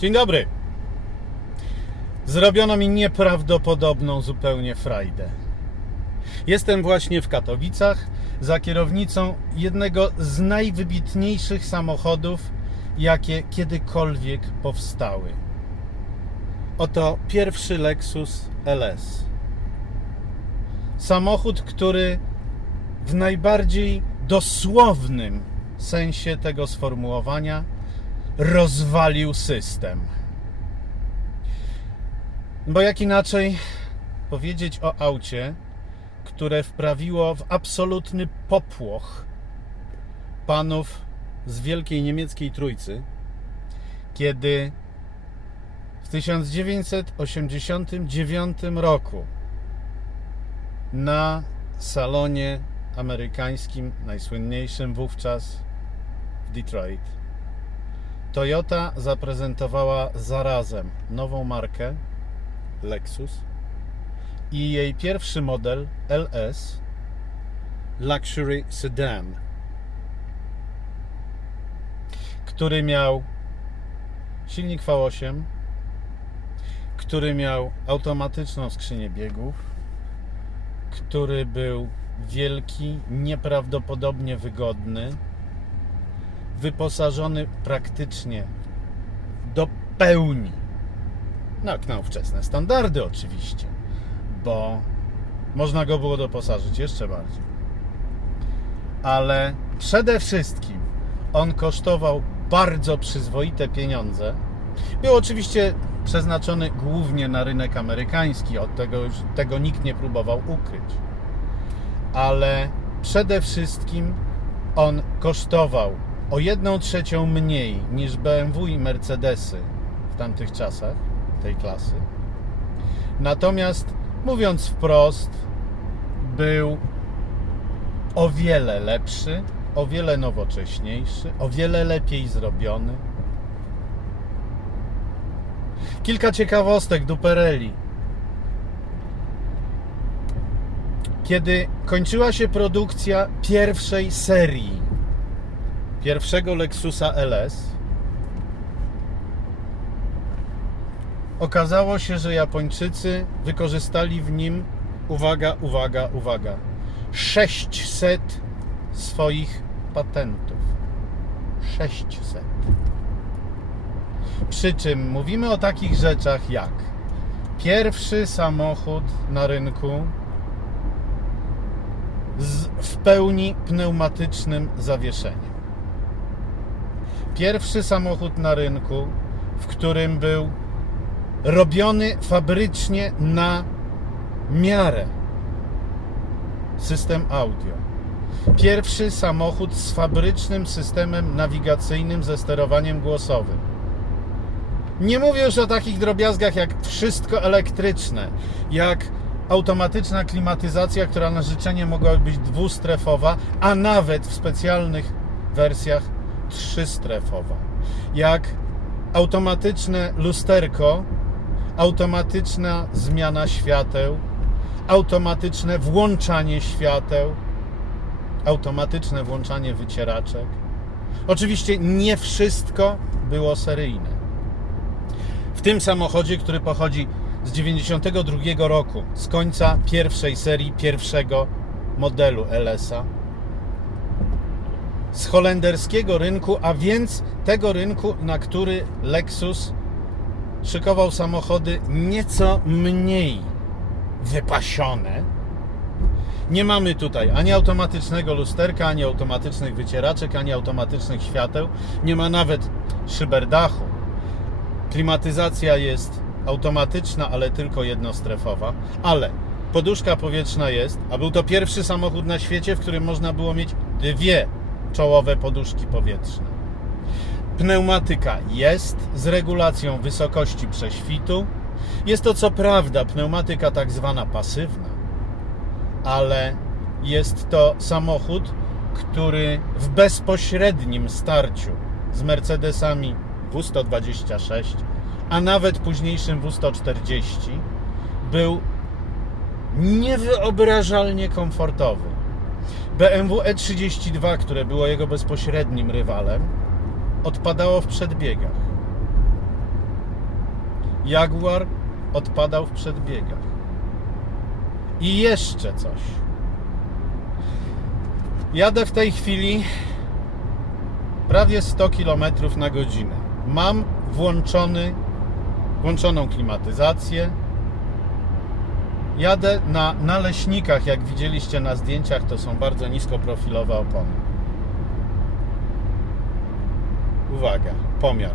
Dzień dobry. Zrobiono mi nieprawdopodobną zupełnie frajdę. Jestem właśnie w Katowicach za kierownicą jednego z najwybitniejszych samochodów, jakie kiedykolwiek powstały. Oto pierwszy Lexus LS. Samochód, który w najbardziej dosłownym sensie tego sformułowania rozwalił system. Bo jak inaczej powiedzieć o aucie, które wprawiło w absolutny popłoch panów z wielkiej niemieckiej trójcy, kiedy w 1989 roku na salonie amerykańskim, najsłynniejszym wówczas w Detroit, Toyota zaprezentowała zarazem nową markę Lexus i jej pierwszy model LS Luxury Sedan, który miał silnik V8, który miał automatyczną skrzynię biegów, który był wielki, nieprawdopodobnie wygodny, wyposażony praktycznie do pełni, jak na ówczesne standardy oczywiście, bo można go było doposażyć jeszcze bardziej. Ale przede wszystkim on kosztował bardzo przyzwoite pieniądze. Był oczywiście przeznaczony głównie na rynek amerykański, od tego nikt nie próbował ukryć. Ale przede wszystkim on kosztował o 1/3 mniej niż BMW i Mercedesy w tamtych czasach tej klasy. Natomiast, mówiąc wprost, był o wiele lepszy, o wiele nowocześniejszy, o wiele lepiej zrobiony. Kilka ciekawostek Duperelli. Kiedy kończyła się produkcja pierwszej serii, pierwszego Lexusa LS, okazało się, że Japończycy wykorzystali w nim, uwaga, 600 swoich patentów. 600. Przy czym mówimy o takich rzeczach jak pierwszy samochód na rynku z w pełni pneumatycznym zawieszeniem. Pierwszy samochód na rynku, w którym był robiony fabrycznie na miarę system audio. Pierwszy samochód z fabrycznym systemem nawigacyjnym ze sterowaniem głosowym. Nie mówię już o takich drobiazgach jak wszystko elektryczne, jak automatyczna klimatyzacja, która na życzenie mogła być dwustrefowa, a nawet w specjalnych wersjach trzystrefowa. Jak automatyczne lusterko, automatyczna zmiana świateł, automatyczne włączanie świateł, automatyczne włączanie wycieraczek. Oczywiście nie wszystko było seryjne. W tym samochodzie, który pochodzi z 1992 roku, z końca pierwszej serii, pierwszego modelu LS-a, z holenderskiego rynku, a więc tego rynku, na który Lexus szykował samochody nieco mniej wypasione. Nie mamy tutaj ani automatycznego lusterka, ani automatycznych wycieraczek, ani automatycznych świateł. Nie ma nawet szyberdachu. Klimatyzacja jest automatyczna, ale tylko jednostrefowa. Ale poduszka powietrzna jest, a był to pierwszy samochód na świecie, w którym można było mieć dwie czołowe poduszki powietrzne. Pneumatyka jest z regulacją wysokości prześwitu. Jest to co prawda pneumatyka tak zwana pasywna, ale jest to samochód, który w bezpośrednim starciu z Mercedesami W126, a nawet późniejszym W140 był niewyobrażalnie komfortowy. BMW E32, które było jego bezpośrednim rywalem, odpadało w przedbiegach. Jaguar odpadał w przedbiegach. I jeszcze coś. Jadę w tej chwili prawie 100 km na godzinę. Mam włączoną klimatyzację. Jadę na naleśnikach, jak widzieliście na zdjęciach, to są bardzo niskoprofilowe opony. Uwaga, pomiar.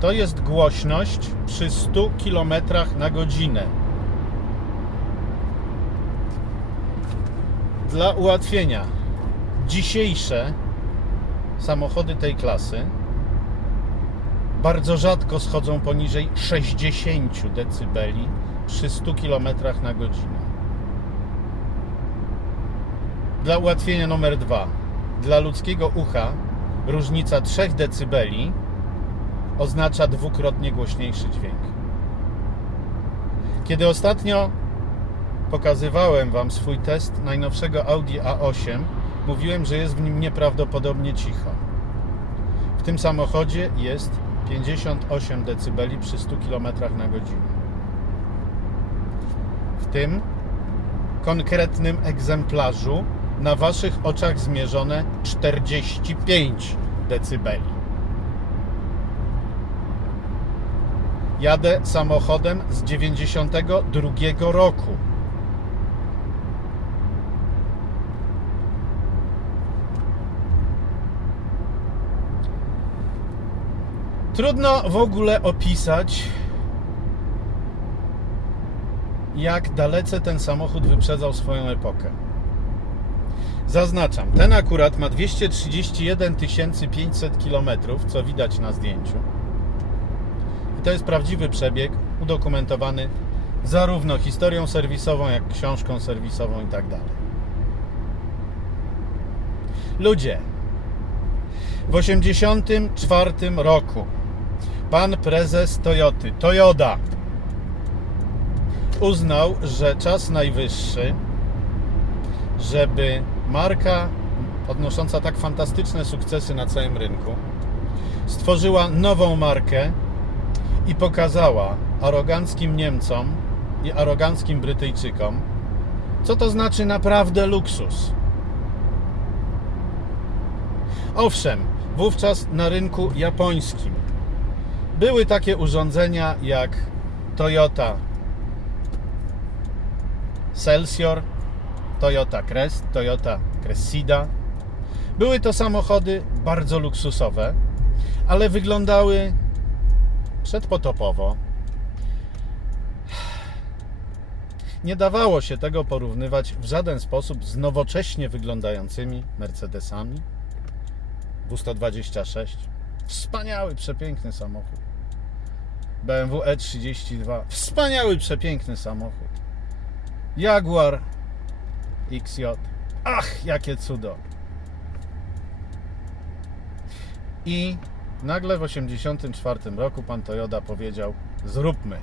To jest głośność przy 100 km na godzinę. Dla ułatwienia, dzisiejsze samochody tej klasy bardzo rzadko schodzą poniżej 60 dB przy 100 km na godzinę. Dla ułatwienia numer 2. Dla ludzkiego ucha różnica 3 dB oznacza dwukrotnie głośniejszy dźwięk. Kiedy ostatnio pokazywałem Wam swój test najnowszego Audi A8, mówiłem, że jest w nim nieprawdopodobnie cicho. W tym samochodzie jest 58 dB przy 100 km na godzinę. W tym konkretnym egzemplarzu na Waszych oczach zmierzone 45 dB. Jadę samochodem z 92 roku. Trudno w ogóle opisać, jak dalece ten samochód wyprzedzał swoją epokę. Zaznaczam, ten akurat ma 231 500 km, co widać na zdjęciu. I to jest prawdziwy przebieg, udokumentowany zarówno historią serwisową, jak książką serwisową i tak dalej. Ludzie, w 1984 roku pan prezes Toyoty, Toyoda, uznał, że czas najwyższy, żeby marka odnosząca tak fantastyczne sukcesy na całym rynku stworzyła nową markę i pokazała aroganckim Niemcom i aroganckim Brytyjczykom, co to znaczy naprawdę luksus. Owszem, wówczas na rynku japońskim były takie urządzenia jak Toyota Celsior, Toyota Crest, Toyota Cressida. Były to samochody bardzo luksusowe, ale wyglądały przedpotopowo. Nie dawało się tego porównywać w żaden sposób z nowocześnie wyglądającymi Mercedesami W126. Wspaniały, przepiękny samochód. BMW E32. Wspaniały, przepiękny samochód. Jaguar XJ. Ach, jakie cudo. I nagle w 1984 roku pan Toyoda powiedział: zróbmy.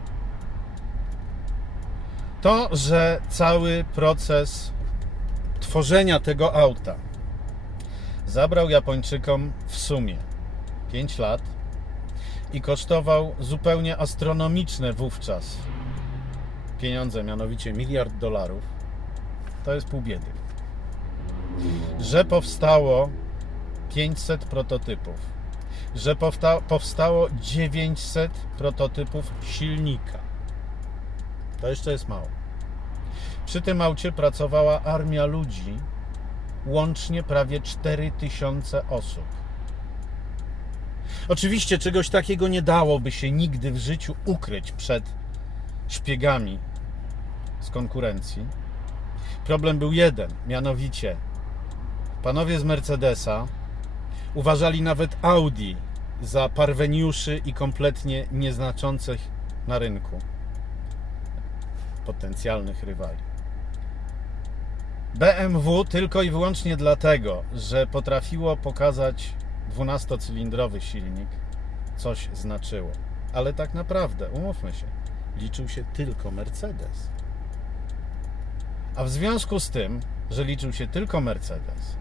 To, że cały proces tworzenia tego auta zabrał Japończykom w sumie 5 lat i kosztował zupełnie astronomiczne wówczas pieniądze, mianowicie $1 miliard, to jest pół biedy. Że powstało 500 prototypów, że powstało 900 prototypów silnika. To jeszcze jest mało. Przy tym aucie pracowała armia ludzi, łącznie prawie 4000 osób. Oczywiście czegoś takiego nie dałoby się nigdy w życiu ukryć przed szpiegami z konkurencji. Problem był jeden, mianowicie panowie z Mercedesa uważali nawet Audi za parweniuszy i kompletnie nieznaczących na rynku potencjalnych rywali. BMW tylko i wyłącznie dlatego, że potrafiło pokazać 12-cylindrowy silnik, coś znaczyło. Ale tak naprawdę, umówmy się, liczył się tylko Mercedes. A w związku z tym, że liczył się tylko Mercedes,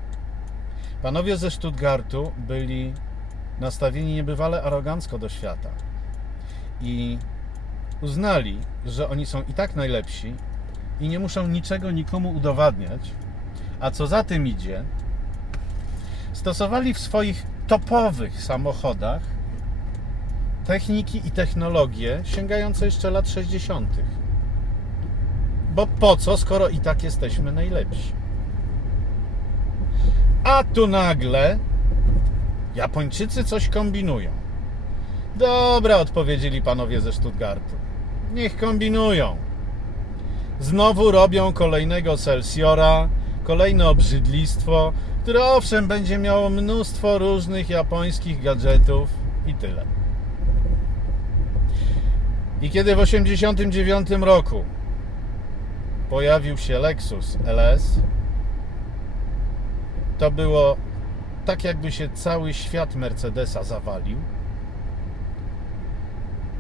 panowie ze Stuttgartu byli nastawieni niebywale arogancko do świata i uznali, że oni są i tak najlepsi i nie muszą niczego nikomu udowadniać, a co za tym idzie, stosowali w swoich topowych samochodach techniki i technologie sięgające jeszcze lat 60. Bo po co, skoro i tak jesteśmy najlepsi? A tu nagle Japończycy coś kombinują. Dobra, odpowiedzieli panowie ze Stuttgartu. Niech kombinują. Znowu robią kolejnego Celsiora, kolejne obrzydlistwo, które owszem będzie miało mnóstwo różnych japońskich gadżetów i tyle. I kiedy w 1989 roku pojawił się Lexus LS, to było tak, jakby się cały świat Mercedesa zawalił.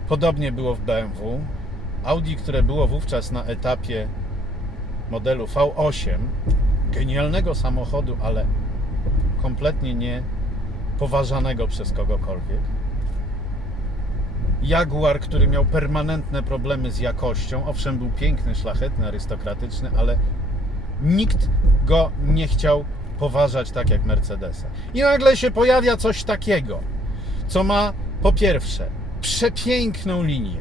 Podobnie było w BMW. Audi, które było wówczas na etapie modelu V8, genialnego samochodu, ale kompletnie nie poważanego przez kogokolwiek. Jaguar, który miał permanentne problemy z jakością, owszem, był piękny, szlachetny, arystokratyczny, ale nikt go nie chciał poważać tak jak Mercedesa. I nagle się pojawia coś takiego, co ma po pierwsze przepiękną linię,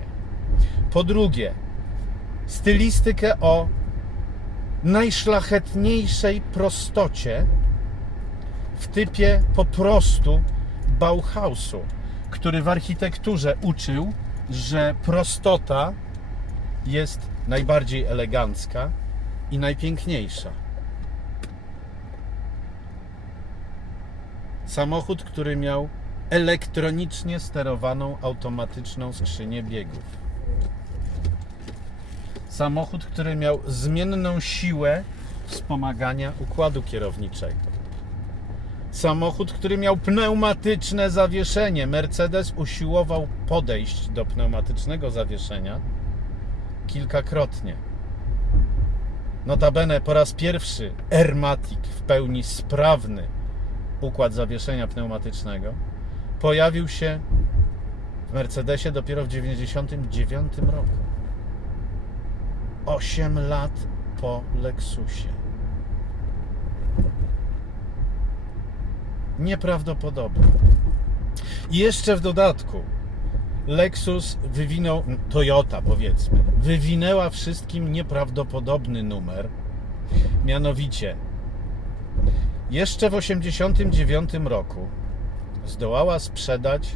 po drugie stylistykę o najszlachetniejszej prostocie w typie po prostu Bauhausu, który w architekturze uczył, że prostota jest najbardziej elegancka i najpiękniejsza. Samochód, który miał elektronicznie sterowaną automatyczną skrzynię biegów. Samochód, który miał zmienną siłę wspomagania układu kierowniczego. Samochód, który miał pneumatyczne zawieszenie. Mercedes usiłował podejść do pneumatycznego zawieszenia kilkakrotnie. Notabene po raz pierwszy Airmatic, w pełni sprawny układ zawieszenia pneumatycznego, pojawił się w Mercedesie dopiero w 1999 roku. 8 lat po Lexusie. Nieprawdopodobne. I jeszcze w dodatku Lexus wywinął, Toyota powiedzmy, wywinęła wszystkim nieprawdopodobny numer. Mianowicie jeszcze w 1989 roku zdołała sprzedać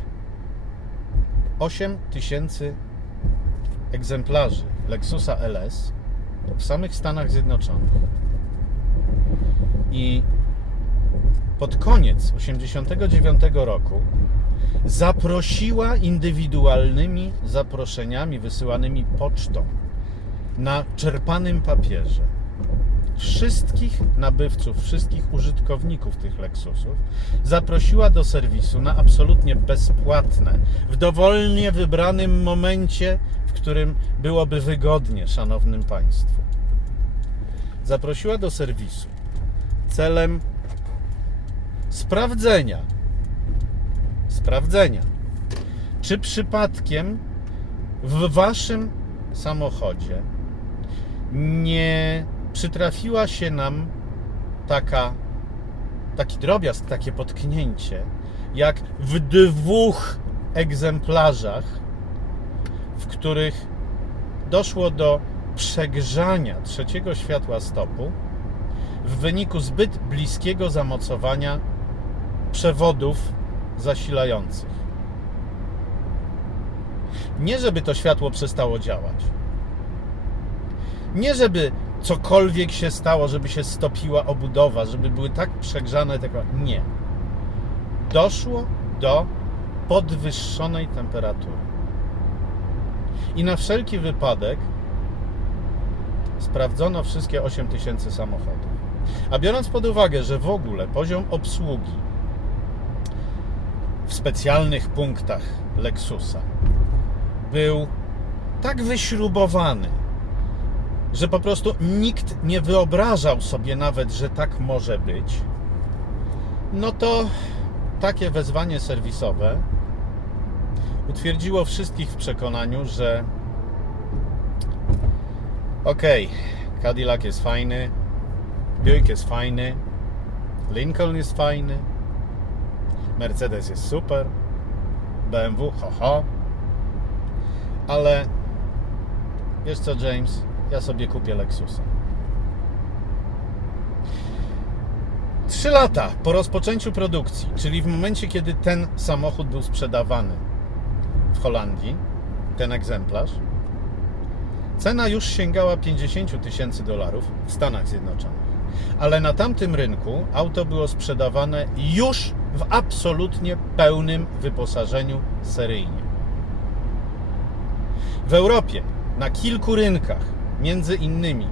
8000 egzemplarzy Lexusa LS w samych Stanach Zjednoczonych. I pod koniec 1989 roku zaprosiła indywidualnymi zaproszeniami wysyłanymi pocztą na czerpanym papierze wszystkich nabywców, wszystkich użytkowników tych Lexusów, zaprosiła do serwisu na absolutnie bezpłatne, w dowolnie wybranym momencie, w którym byłoby wygodnie szanownym państwu. Zaprosiła do serwisu celem sprawdzenia, czy przypadkiem w waszym samochodzie nie przytrafiła się nam taki drobiazg, takie potknięcie, jak w 2 egzemplarzach, w których doszło do przegrzania trzeciego światła stopu w wyniku zbyt bliskiego zamocowania przewodów zasilających. Nie żeby to światło przestało działać. Nie żeby cokolwiek się stało, żeby się stopiła obudowa, żeby były tak przegrzane tego. Nie. Doszło do podwyższonej temperatury. I na wszelki wypadek sprawdzono wszystkie 8000 samochodów. A biorąc pod uwagę, że w ogóle poziom obsługi w specjalnych punktach Lexusa był tak wyśrubowany, że po prostu nikt nie wyobrażał sobie nawet, że tak może być, no to takie wezwanie serwisowe utwierdziło wszystkich w przekonaniu, że okej, Cadillac jest fajny, Buick jest fajny, Lincoln jest fajny, Mercedes jest super, BMW, haha, ale wiesz co, James, ja sobie kupię Lexusa. 3 lata po rozpoczęciu produkcji, czyli w momencie, kiedy ten samochód był sprzedawany w Holandii, ten egzemplarz, cena już sięgała $50,000 w Stanach Zjednoczonych. Ale na tamtym rynku auto było sprzedawane już w absolutnie pełnym wyposażeniu seryjnie. W Europie na kilku rynkach, między innymi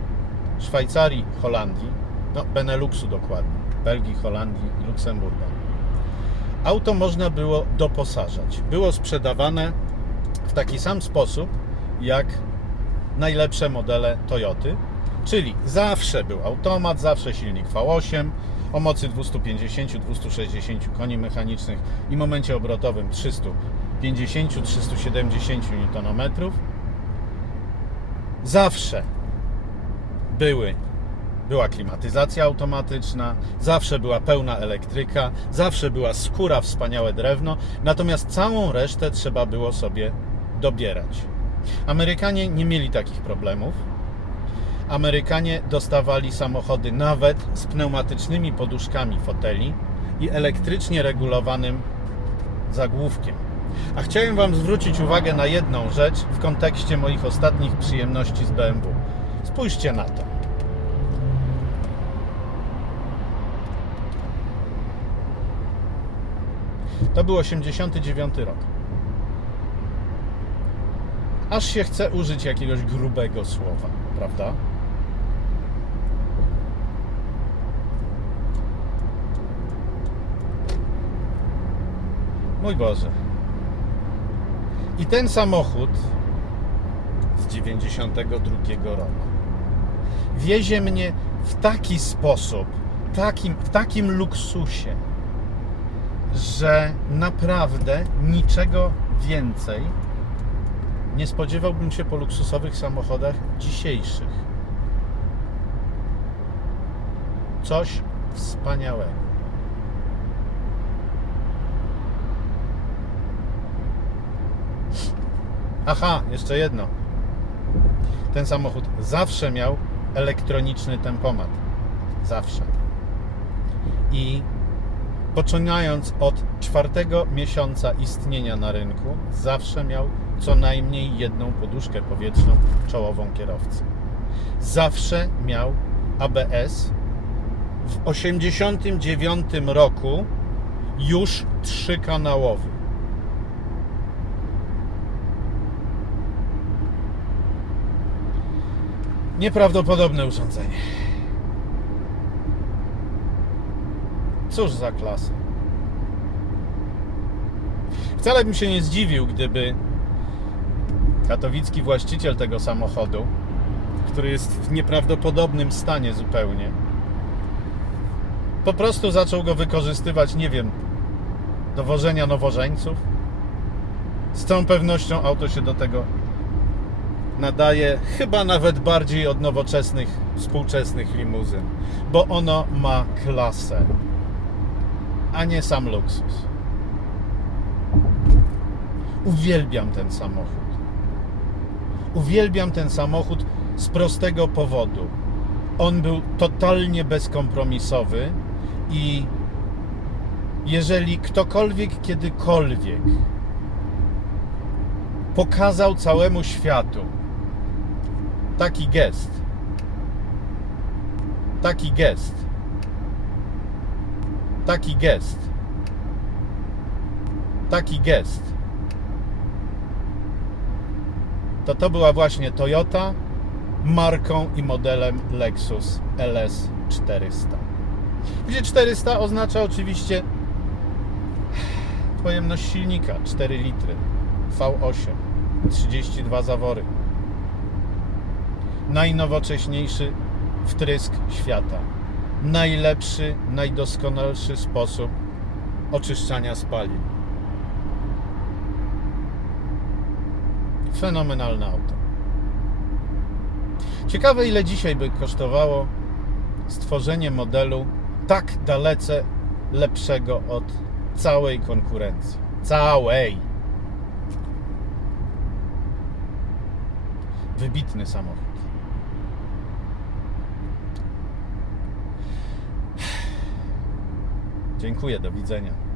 Szwajcarii, Holandii, no Beneluxu dokładnie, Belgii, Holandii i Luksemburga, auto można było doposażać. Było sprzedawane w taki sam sposób jak najlepsze modele Toyoty, czyli zawsze był automat, zawsze silnik V8 o mocy 250-260 koni mechanicznych i momencie obrotowym 350-370 Nm. Zawsze była klimatyzacja automatyczna, zawsze była pełna elektryka, zawsze była skóra, wspaniałe drewno, natomiast całą resztę trzeba było sobie dobierać. Amerykanie nie mieli takich problemów. Amerykanie dostawali samochody nawet z pneumatycznymi poduszkami foteli i elektrycznie regulowanym zagłówkiem. A chciałem Wam zwrócić uwagę na jedną rzecz w kontekście moich ostatnich przyjemności z BMW. Spójrzcie na to. To był 89 rok. Aż się chce użyć jakiegoś grubego słowa, prawda? Mój Boże. I ten samochód z 92 roku wiezie mnie w taki sposób, w takim luksusie, że naprawdę niczego więcej nie spodziewałbym się po luksusowych samochodach dzisiejszych. Coś wspaniałego. Aha, jeszcze jedno. Ten samochód zawsze miał elektroniczny tempomat. Zawsze. I poczynając od 4. miesiąca istnienia na rynku, zawsze miał co najmniej jedną poduszkę powietrzną czołową kierowcy. Zawsze miał ABS. W 89 roku już 3-kanałowy. Nieprawdopodobne urządzenie. Cóż za klasa. Wcale bym się nie zdziwił, gdyby katowicki właściciel tego samochodu, który jest w nieprawdopodobnym stanie zupełnie, po prostu zaczął go wykorzystywać, nie wiem, do wożenia nowożeńców. Z całą pewnością auto się do tego nadaje, chyba nawet bardziej od nowoczesnych, współczesnych limuzyn, bo ono ma klasę, a nie sam luksus. Uwielbiam ten samochód. Uwielbiam ten samochód z prostego powodu. On był totalnie bezkompromisowy i jeżeli ktokolwiek kiedykolwiek pokazał całemu światu taki gest, to była właśnie Toyota marką i modelem Lexus LS 400. Gdzie 400 oznacza oczywiście pojemność silnika 4 litry V8 32 zawory. Najnowocześniejszy wtrysk świata. Najlepszy, najdoskonalszy sposób oczyszczania spalin. Fenomenalne auto. Ciekawe, ile dzisiaj by kosztowało stworzenie modelu tak dalece lepszego od całej konkurencji. Całej. Wybitny samochód. Dziękuję, do widzenia.